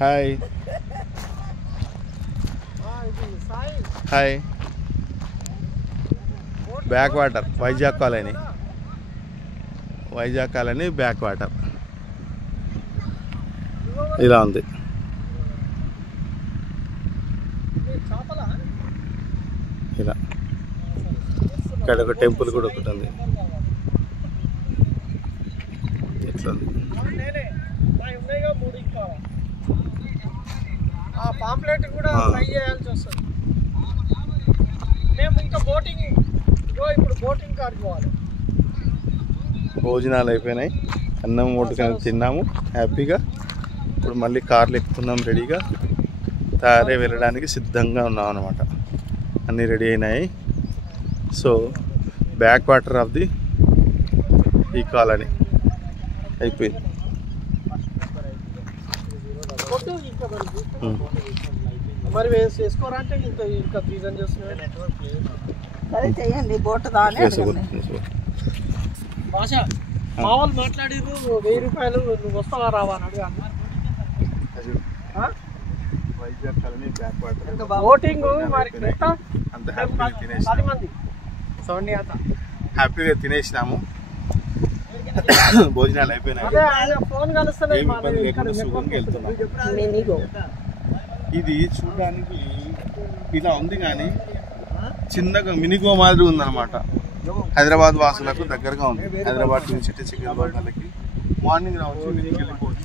Hi hi back water Vizag colony back water ఇలా ఉంది. ఇలా ఇక్కడ ఒక టెంపుల్ కూడా ఒకటి ఉంది. ఎట్లా ఉంది పాంప్లెట్ కూడా ట్రై చేయాల్సి వస్తుంది. మేము ఇంకా బోటింగ్ ఇప్పుడు బోటింగ్ కార్ పోవాలి. భోజనాలు అయిపోయినాయి, అన్నం వండుకొని తిన్నాము హ్యాపీగా. ఇప్పుడు మళ్ళీ కార్లు ఎక్కుతున్నాం, రెడీగా తయారై వెళ్ళడానికి సిద్ధంగా ఉన్నాం అన్నమాట. అన్నీ రెడీ అయినాయి. So back water of the ఈ కాలనీ అయిపోయింది. మరి వేసుకోరా అంటే ఇంకా సీజన్ చేస్తున్నాయి. భాష మా వాళ్ళు మాట్లాడిరు 1000 రూపాయలు నువ్వు వస్తావా రావా అని అడిగా. బోటింగ్ హ్యాపీగా తినేసినాము. భోజనాలు అయిపోయినాయి. ఇది చూడడానికి ఇలా ఉంది కానీ చిన్నగా మినిగో మాదిరి ఉందన్నమాట. హైదరాబాద్ వాసులకు దగ్గరగా ఉంది. హైదరాబాద్ సిటీ సికింద్రాబాద్ వాళ్ళకి మార్నింగ్ రావచ్చు, ఈవినింగ్ వెళ్ళిపోవచ్చు.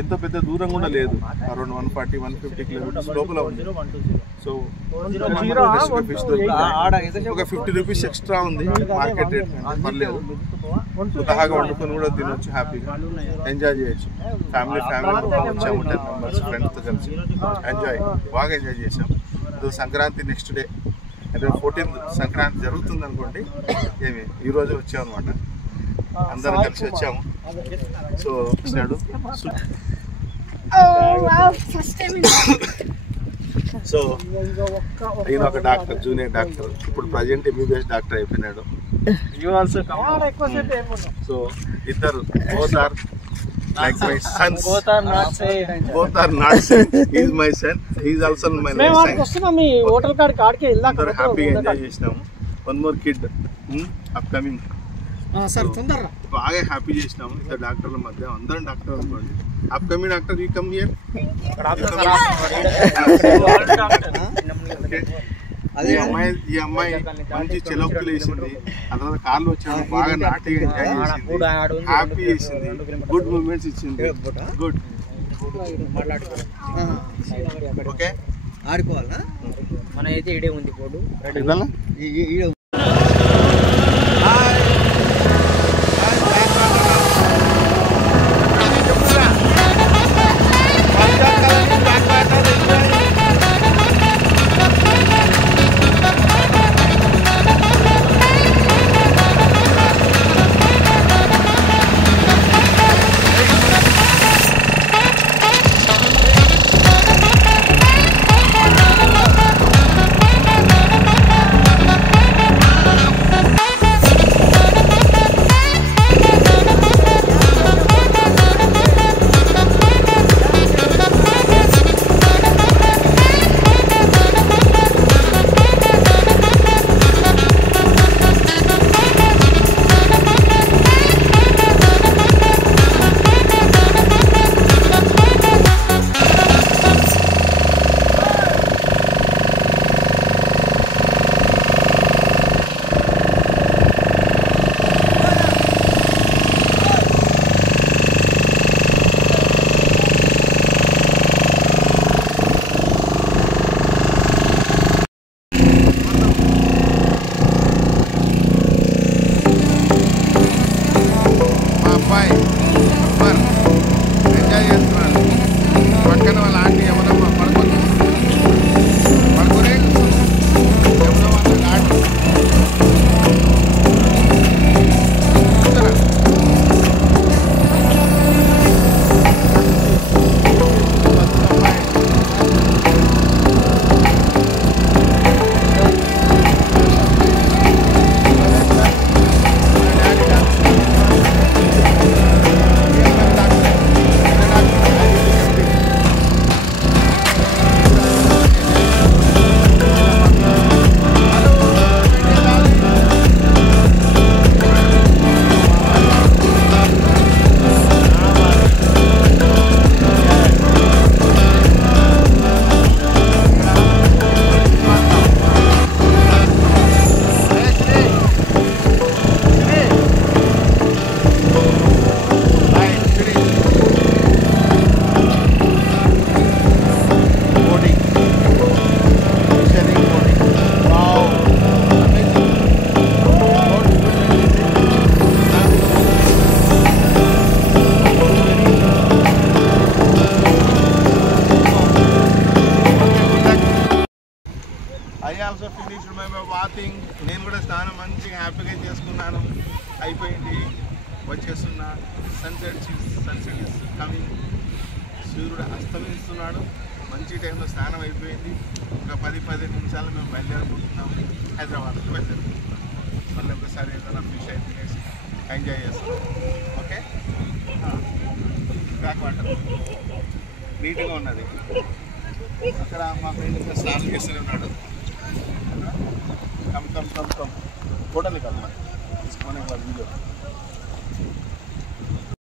ఎంత పెద్ద దూరం కూడా లేదు, అరౌండ్ 140-150 కిలోమీటర్స్ లోపల ఉంది. సో ఒక 50 రూపీస్ ఎక్స్ట్రా ఉంది మార్కెట్ రేట్, పర్లేదు. స్వతహాగా వండుకొని కూడా తినొచ్చు, హ్యాపీగా ఎంజాయ్ చేయొచ్చు. ఫ్యామిలీ వచ్చాము, 10 మెంబర్స్ ఫ్రెండ్స్తో కలిసి బాగా ఎంజాయ్ చేసాం. ఇది సంక్రాంతి నెక్స్ట్ డే అంటే 14th సంక్రాంతి జరుగుతుంది అనుకోండి. ఈరోజు వచ్చామన్నమాట, అందరం కలిసి వచ్చాము. సో సో ఈయన ఒక డాక్టర్, జూనియర్ డాక్టర్, ఇప్పుడు ప్రజెంట్ MBBS డాక్టర్ అయిపోయినాడు. సో ఇద్దరు both are like my sons. Both are not same. He is my son. He is also my son. Me hotel కాడికి వెళ్దాం. హ్యాపీగా ఎంజాయ్ చేసినాము. One more kid upcoming. బాగా happy చేసినాము. ఇద్దరు డాక్టర్ల మధ్య, అందరం డాక్టర్ అనుకోండి. Upcoming doctor, you come here. ఈ అమ్మాయి మంచి చెలొక్కులు వేసింది. ఆ తర్వాత కార్లు వచ్చాము, బాగా నాటిగా ఎంజాయ్ చేసింది, హ్యాపీ చేసింది, గుడ్ మూమెంట్స్ ఇచ్చింది. గుడ్. ఓకే, ఆడుకోవాలా మన అయితే ఈడే ఉంది పోడు. హ్యాపీగా చేసుకున్నాను, అయిపోయింది, వచ్చేస్తున్నా. Sunset is coming. సూర్యుడు అస్తమిస్తున్నాడు. మంచి టైంలో స్నానం అయిపోయింది. ఒక 10-15 నిమిషాలు మేము బయలుదేరుకుంటున్నాము, హైదరాబాద్కి బయలుదేరుకుంటున్నాం. మళ్ళీ ఒకసారి ఏదైనా ఫిష్ అయితే తినేసి ఎంజాయ్ చేస్తాం. ఓకే, బ్యాక్ వాటర్ నీట్గా ఉన్నది. అక్కడ మా ఫ్రెండ్ స్నానం చేస్తూనే ఉన్నాడు. కమ్ ఫోటోలు కమ్మా తీసుకొని వీడియో